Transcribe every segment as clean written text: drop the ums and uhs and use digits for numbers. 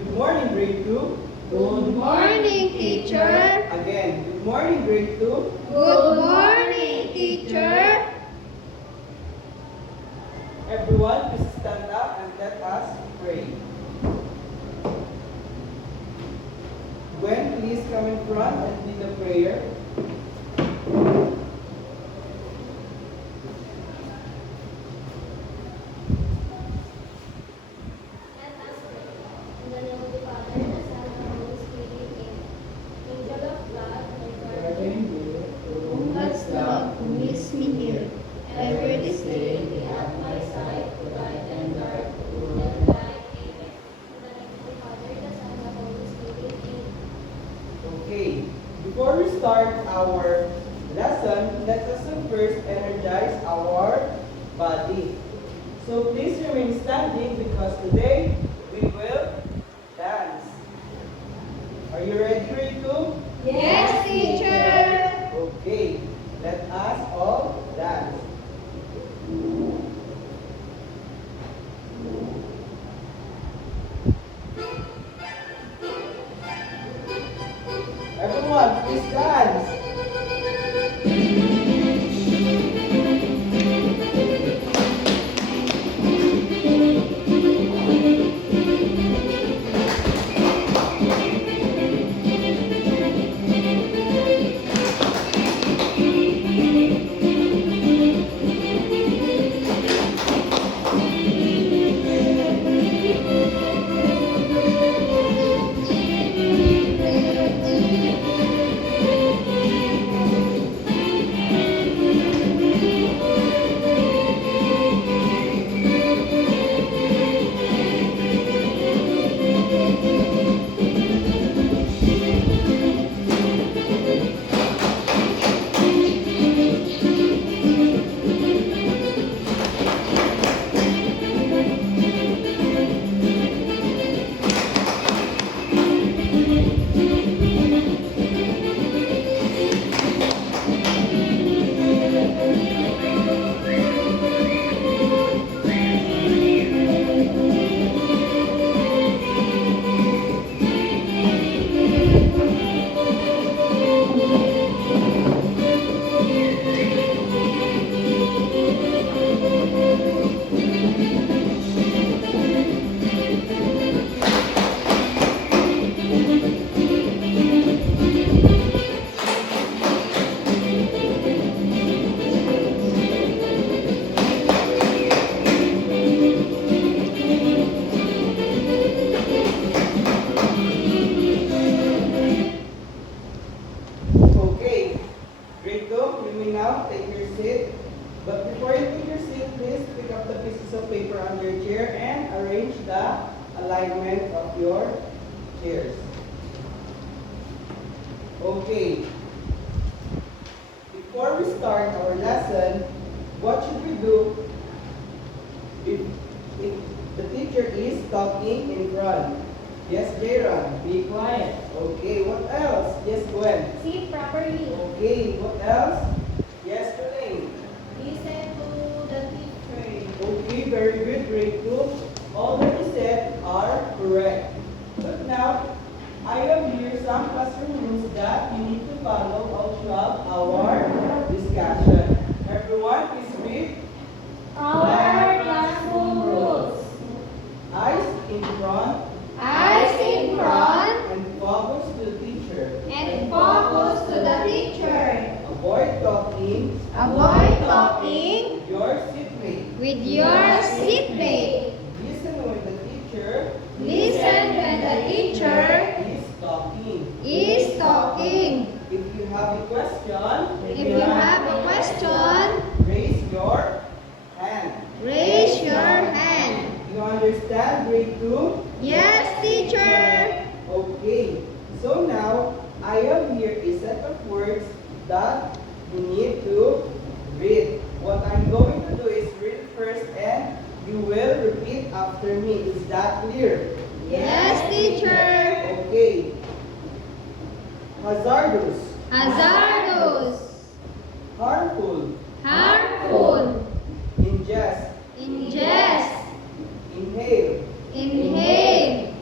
Good morning, grade 2. Good morning, teacher. Again, good morning, grade 2. Good morning, teacher. Everyone, please stand up and let us pray. Gwen, please come in front and lead the prayer. Let us pray. In the name of the Father, and the Son, and the Holy Spirit, Amen. Angel of God, my guardian, Whom God's love who meets me here, ever this day be at my side, to guide and guard, to rule and guide. Amen. In the name of the Father, the Son, and the Holy Spirit, Amen. Okay, before we start our lesson, let us first energize our body. So please remain standing because today we will dance. Are you ready, grade 2? Yes, teacher. Okay, let us all dance. Everyone, please dance. Okay, grade 2, you may now take your seat. But before you take your seat, please pick up the pieces of paper on your chair and arrange the alignment of your chairs. Okay. Before we start our lesson, what should we do if the teacher is talking in front? Yes, Jairan, be quiet. Okay, what else? Yes, Gwen. Sit properly. Okay, what else? Yes, Tulane. Listen to the teacher. Okay, very good, grade 2. All that you said are correct. But now, I have here some classroom rules that you need to follow all throughout our discussion. Everyone, please read. Our classroom rules. Eyes in front Eyes in front and focus to the teacher. and focus to the teacher. Avoid talking Avoid talking with your seatmate. with your seatmate. Listen when the teacher Listen when the teacher is talking. is talking. If you have a question, If you have a question, raise your hand. raise your hand. You understand, grade 2? Yes, teacher. Okay. So now, I have here a set of words that you need to read. What I'm going to do is read first and you will repeat after me. Is that clear? Yes, teacher. Okay. Hazardous. Hazardous. Harmful. Harmful. Ingest. Ingest. Inhale. Inhale.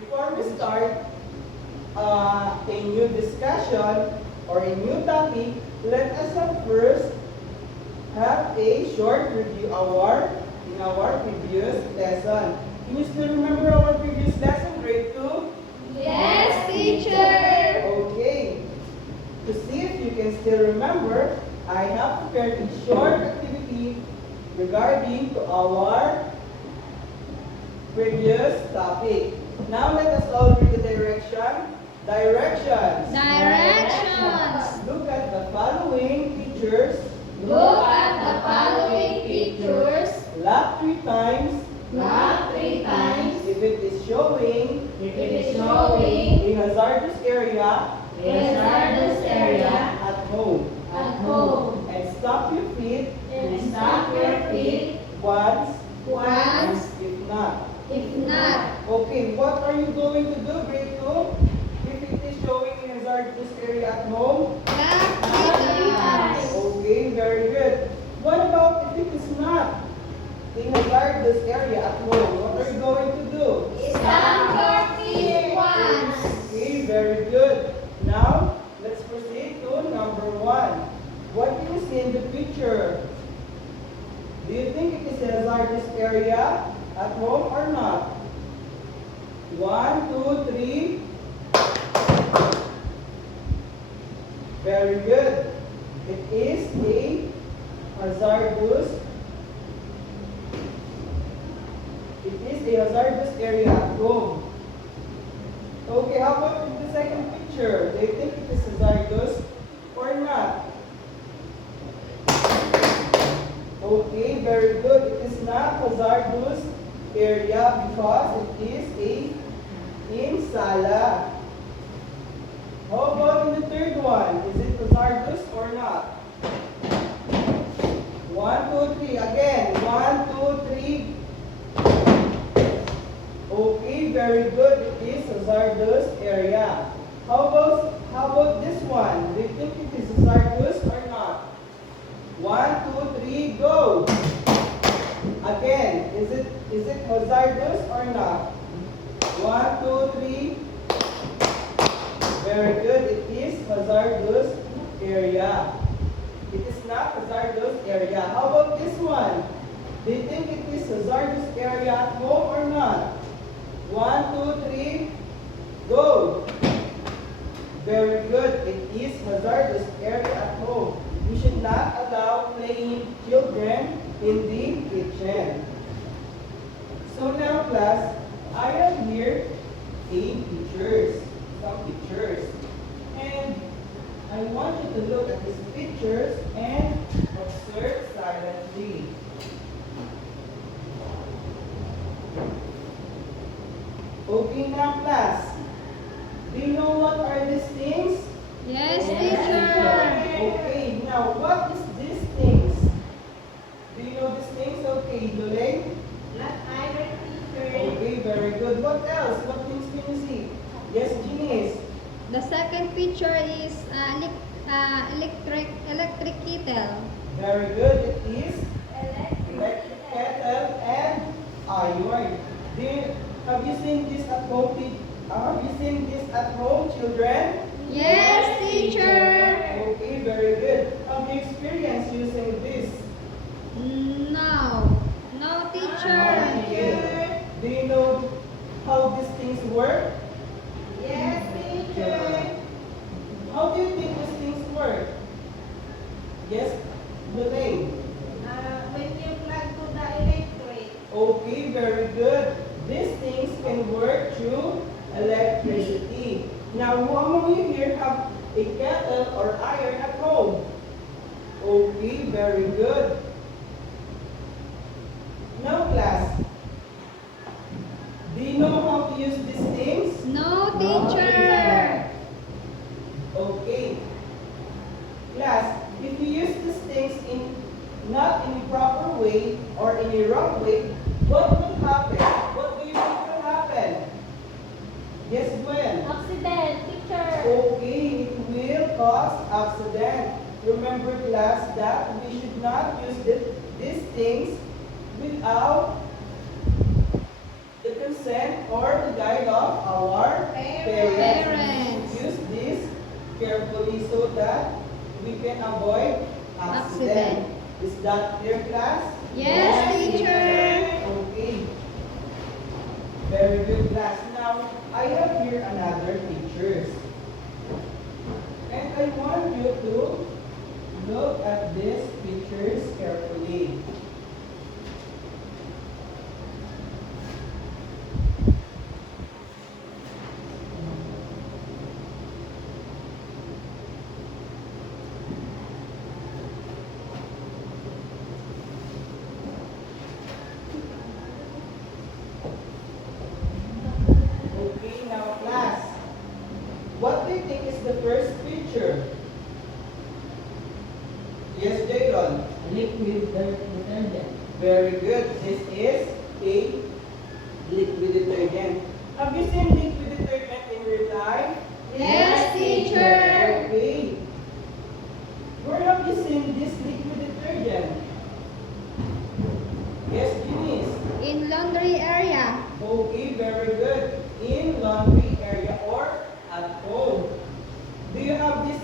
before we start a new discussion or a new topic, let us first have a short review in our previous lesson. Can you still remember our previous lesson, grade 2? Yes, teacher. Okay. To see if you can still remember, I have prepared a short activity regarding to our previous topic. Now let us all read the direction. Directions. Directions. Look at the following pictures. Look at the following pictures. Lap 3 times. Lap 3 times. If it is showing If it is showing a hazardous area a hazardous area at home. at home. And stop your feet And stop your feet once, once. if not. If not, Okay, what are you going to do, grade 2? If it is showing a hazardous area at home? Lap lap 3 3 times. times. Okay, very good. What about if it is not a hazardous area at home? What are you going to do? Stamp your feet once. Okay, very good. Now, let's proceed to number 1. What do you see in the picture? Do you think it is a hazardous area at home or not? 1, 2, 3. Very good. It is a hazardous. It is a hazardous area at home. Okay, how about the second picture? Do you think it is hazardous or not? Okay, very good. It is not hazardous area because it is in sala. How about in the third one? Is it hazardous or not? 1, 2, 3. Again, 1, 2, 3. Okay, very good. It is hazardous area. How about this one? Do you think it is hazardous or not? 1, 2, 3, go. Again, is it hazardous or not? 1, 2, 3. Very good. It is hazardous area. It is not hazardous area. How about this one? Do you think it is hazardous area at home or not? 1, 2, 3, go. Very good. It is hazardous area at home. We should not allow playing children in the kitchen. So now, class, I have here some pictures. And I want you to look at these pictures and observe silently. Okay now, class. Do you know what are these things? Yes, Yes, teacher. Okay, now what is these things? Do you know these things? Okay, Lulay? Okay, very good. What else? What things can you see? Yes, Genies. The second picture is electric kettle. Very good. It is electric kettle and iron. Have you seen this at home? Have you seen this at home, children? Yes, teacher. Okay, very good. Have you experienced using this? No. No, teacher. Okay. Do you know how these things work? Yes, teacher. How do you think these things work? Yes, Lulay. When you plug to the electric. Okay, very good. These things can work through electricity. Now, who among you here have a kettle or iron at home? Okay, very good. Now, class, do you know how to use these things? No, teacher. Okay. Class, if you use these things not in a proper way or in a wrong way, what will happen? What do you think will happen? Yes, Gwen. Accident, teacher. Okay, it will cause accident. Remember, class, that we should not use these things without the consent or the guide of our Parents. Use this carefully so that we can avoid accident. Accident. Is that clear, class? Yes, teacher. Okay. Very good, class. Now, I have here another pictures. And I want you to look at these pictures carefully. Okay, now class. What do you think is the first picture? Yes, Jayron. Liquid detergent. Very good. This is a liquid detergent. Have you seen liquid detergent in real life? Yes, teacher. Okay. Where have you seen this liquid detergent? Yes, Janice. In laundry area. Okay, very good. In laundry area or at home. Do you have this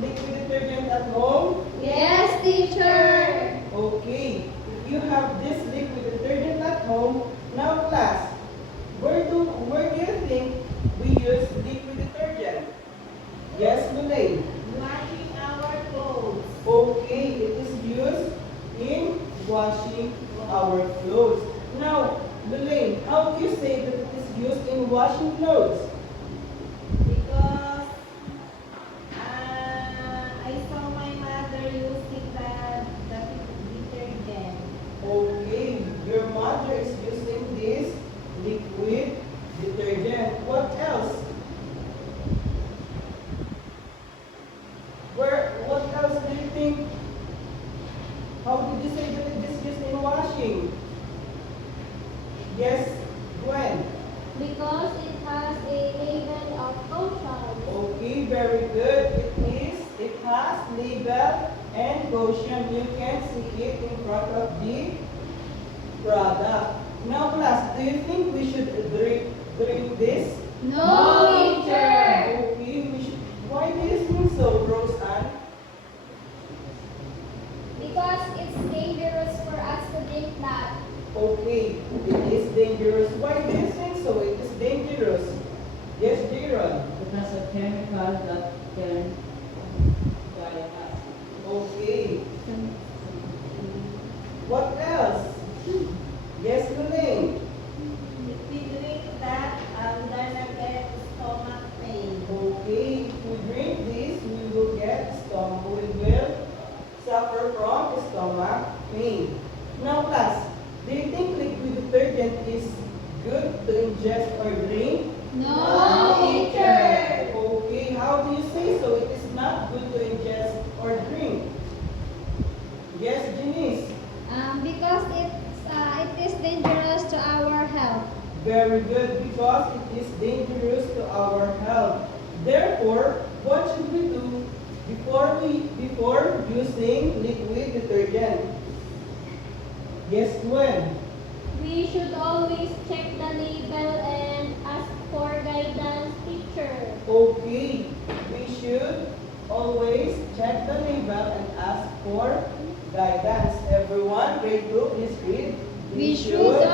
liquid detergent at home? Yes, teacher. Okay. If you have this liquid detergent at home, now class, where do you think we use liquid detergent? Yes, Lulay. Washing our clothes. Okay, it is used in washing our clothes. Now, Lulay, how do you say that it is used in washing clothes? Because I saw my mother using the detergent. Okay, your mother is using this liquid detergent. What else? What else do you think? How did you say that it is used in washing? Yes, Gwen. Because it has a label of caution. Okay, very good. It has label and caution. You can see it in front of the product. Now class, do you think we should drink this? No, teacher. Okay, we should. Why do you think so, Roseanne? Because it's dangerous for us to drink that. Okay, it is dangerous. Why do you think so? It is dangerous. Yes, Jaron. Because of chemical that can die us. Okay. What else? Yes, Lulay. If we drink that, we're gonna get stomach pain. Okay, if we drink this, we will suffer from stomach pain. Now class, do you think liquid detergent is good to ingest or drink? No, teacher. Okay, how do you say so? It is not good to ingest or drink. Yes, Janice. Because it is dangerous to our health. Very good, because it is dangerous to our health. Therefore, what should we do before using liquid detergent? Yes, Gwen. We should always check the label and ask for guidance, teacher. Okay, we should always check the label and ask for guidance. Everyone, grade 2, please read. We should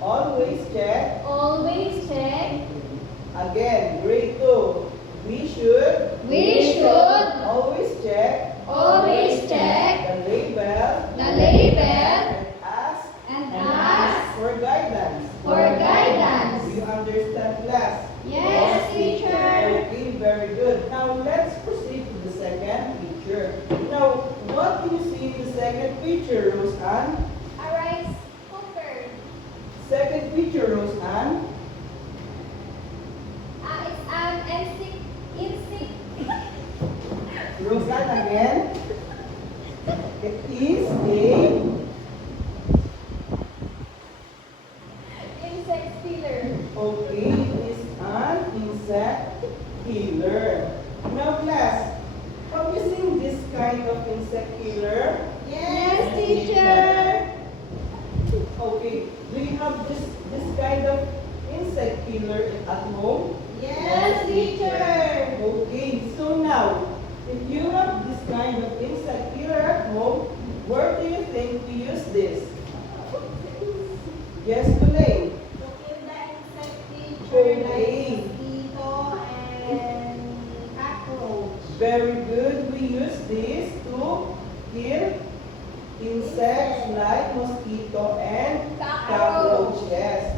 always check. Always check. Again, grade 2. We should always check always check the label the label and and ask for guidance. for guidance. Do you understand, class? Yes, teacher. Okay, very good. Now let's proceed to the second picture. Now, what do you see in the second picture, Roseanne? A rice cooker. Second picture, Roseanne. It's an insect. Roseanne again. It is a Insect killer. okay, it is an insect killer. Now class, have you seen this kind of insect killer? Yes, teacher. Okay, do you have this kind of insect killer at home? Yes, teacher. Okay, so now, if you have this kind of insect killer at home, where do you think we use this? Yes, Tulane. To kill the insect, teacher, Okay. like mosquito and cockroach. Very good. We use this to kill insects like mosquito and cockroach. Yes.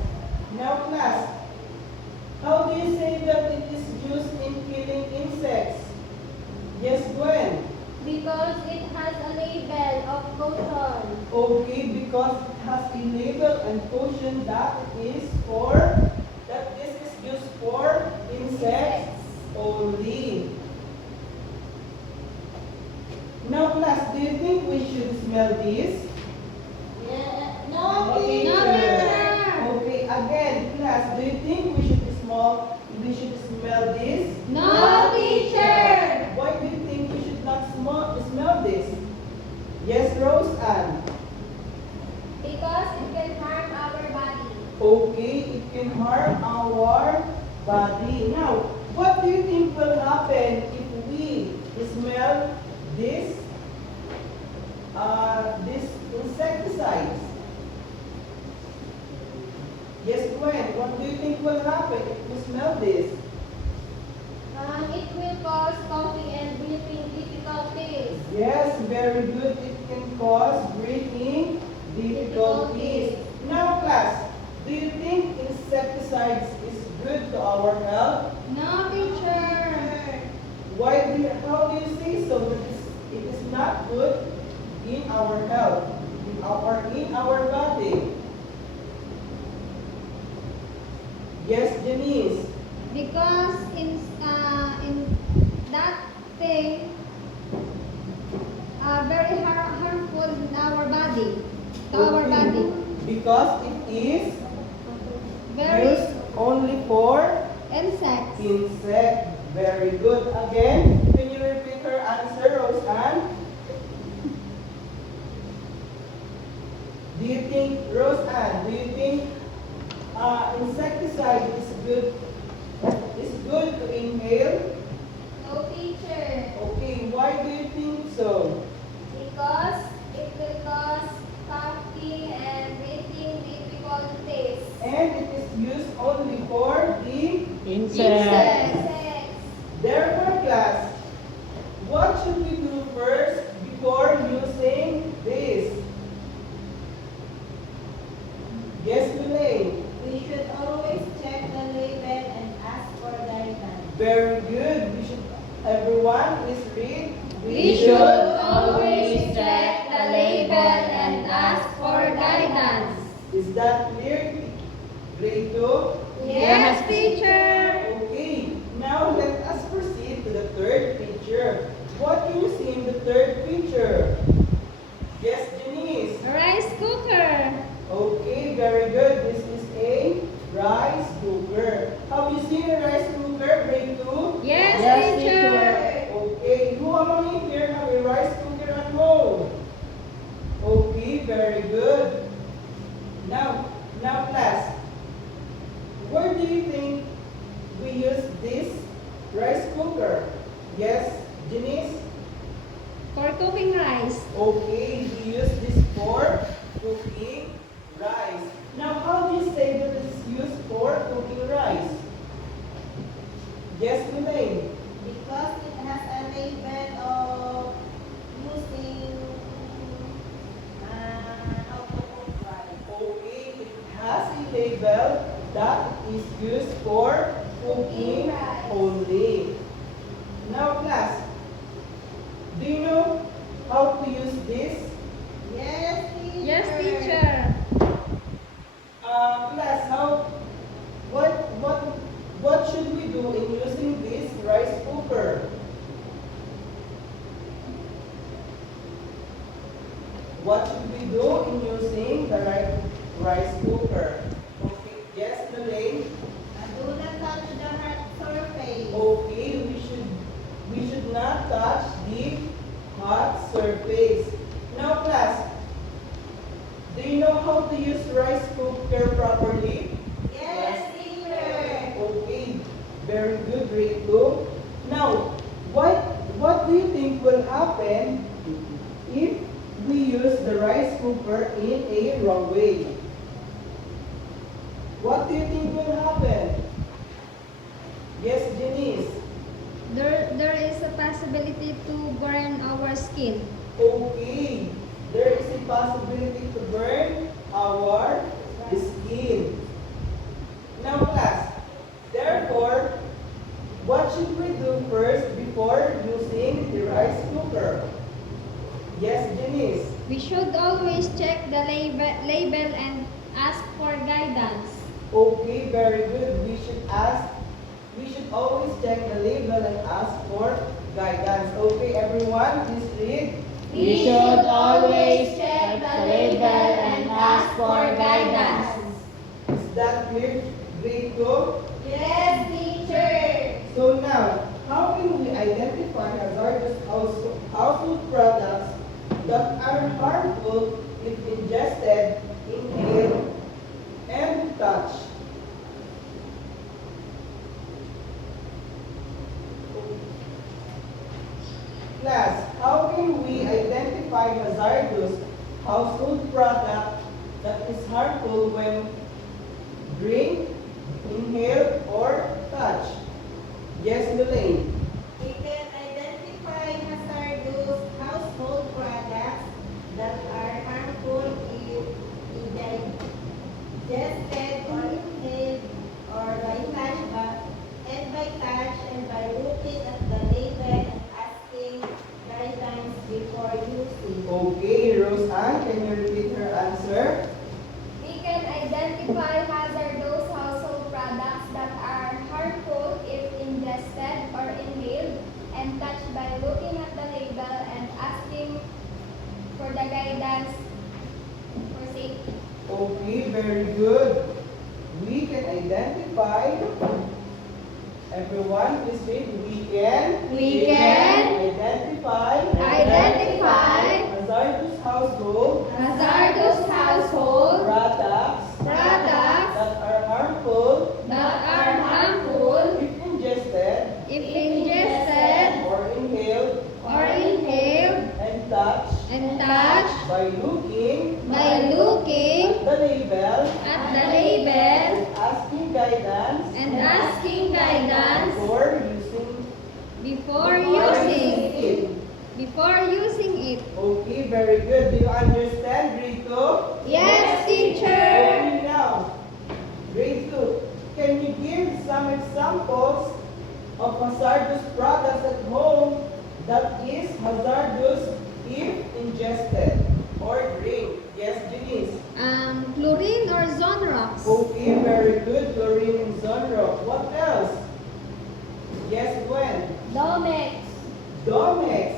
Now, class, how do you say that it is used in killing insects? Yes, Gwen. Because it has a label of caution. Okay, because it has a label and caution that it is for, that this is used for insects only. Now, class, do you think we should smell this? Yeah. No, Okay, teacher. No, teacher. Okay, again, class, do you think we should smell this? No, teacher. Why do you think we should not smell this? Yes, Rose Ann. Because it can harm our body. Okay, it can harm our body. Now, what do you think will happen if we smell this insecticides? Yes, Gwen, what do you think will happen if we smell this? It will cause coughing and breathing difficulties. Yes, very good. It can cause breathing difficulties. Now, class, do you think insecticides is good to our health? No, teacher. How do you say so that it is not good in our health, in our body? Yes, Janice. Because in that thing very harmful in our body, to our Okay. body. Because it is Very used only for insects. insect. Very good. Again, can you repeat her answer, Roseanne? Do you think, Roseanne, do you think insecticide is good to inhale? No, teacher. Okay, why do you think so? Because it will cause coughing and breathing difficulties. And it is used only for the Insects. therefore class. What should we do first before using this? Yes, Elaine. We should always check the label and ask for guidance. Very good. Everyone, please read. We should always check the label and ask for guidance. Is that clear? Grade 2? Yes, teacher. Okay. Now let us proceed to the third picture. What do you see in the third picture? Yes, Janice. A rice cooker. Okay, very good. This is a rice cooker. Have you seen a rice cooker, grade 2? Yes, Yes, teacher. Okay, who among you here have a rice cooker at home? Okay, very good. Now class, where do you think we use this rice cooker? Yes, Janice? For cooking rice. Okay, we use this for cooking rice. Now, how do you say that it's used for cooking rice? Yes, Elaine. Because it has a label of using how to cook rice. Okay, it has a label that is used for cooking rice. only. Now, class, do you know how to use this? Yes, teacher. Yes, teacher. Class, what should we do in using this rice cooker? What should we do in using the rice cooker? Okay, yes, Lorraine? Do not touch the hard surface. Okay, we should not touch the hot surface. Now, class, do you know how to use rice cooker properly? Very good, grade 2. Now, what do you think will happen if we use the rice cooker in a wrong way? What do you think will happen? Yes, Janice. There is a possibility to burn our skin. Okay. There is a possibility to burn our skin. Now, class, therefore, what should we do first before using the rice cooker? Yes, Janice. We should always check the label and ask for guidance. Okay, very good. We should always check the label and ask for guidance. Okay, everyone, please read. We should always check the label and ask for guidance. Is that clear, grade 2? Yes, teacher. So now, how can we identify hazardous household products that are harmful if ingested, inhaled, and touched? Class, how can we identify hazardous household product that is harmful when drink, inhale, or touch? Yes, Lelaine. We can identify hazardous household products that are harmful if digested or inhaled or by touch and by looking at the label and asking guidance before using. Okay, Roseanne, can you repeat her answer? We can identify hazardous household products that are harmful if ingested or inhaled and touched by looking at the label and asking for the guidance for safety. Okay, very good. We can identify. Everyone, please read. We can identify hazardous household products that are harmful if ingested or inhaled and touched by looking at the label and asking guidance before using it. Okay, very good. Do you understand, grade 2? Yes, teacher. Okay, now, grade 2. Can you give some examples of hazardous products at home that is hazardous if ingested or drink? Yes, Janice. Chlorine or Zonrox. Okay, very good. Chlorine and Zonrox. What else? Yes, Gwen. Domex. Domex.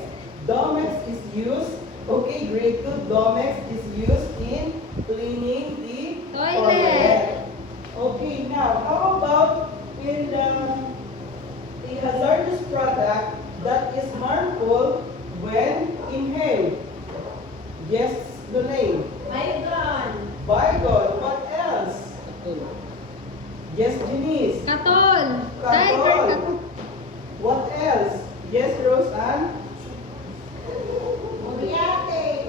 Domex is used, okay, grade 2, Domex is used in cleaning the Toilet. Okay, now, how about in the hazardous product that is harmful when inhaled? Yes, Lelaine. Baygon. Baygon. What else? Yes, Janice. Katol. Katol. What else? Yes, Roseanne.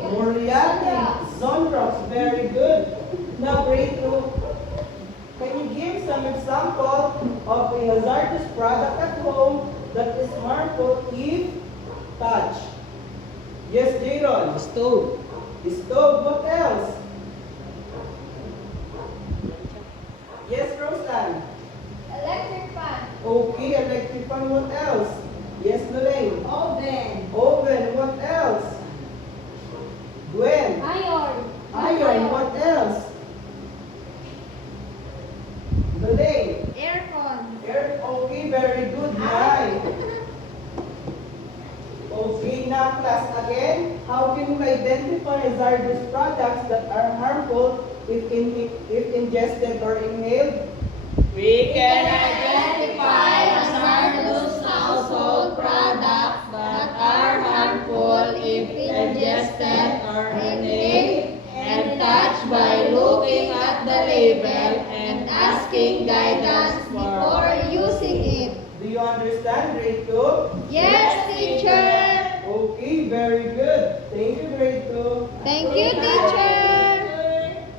Moriarty. Zonrox. Very good. Now, grade 2. Can you give some example of a hazardous product at home that is harmful if touched? Yes, Jaron. Stove. Stove. What else? Yes, Roseanne. Electric fan. Okay, electric fan. What else? Yes, Lelaine. Oven. Oven. What else? Gwen. Iron. Iron. What else? Lelaine. Aircon. Air. Okay, very good. Nine. Okay, now class again. How can we identify hazardous products that are harmful if ingested or inhaled? We can identify hazardous household products that are harmful if ingested or inhaled and touched by looking at the label and asking guidance before using it. understand, grade 2? Yes, teacher. Okay, very good. Thank you, grade 2. Thank you, teacher.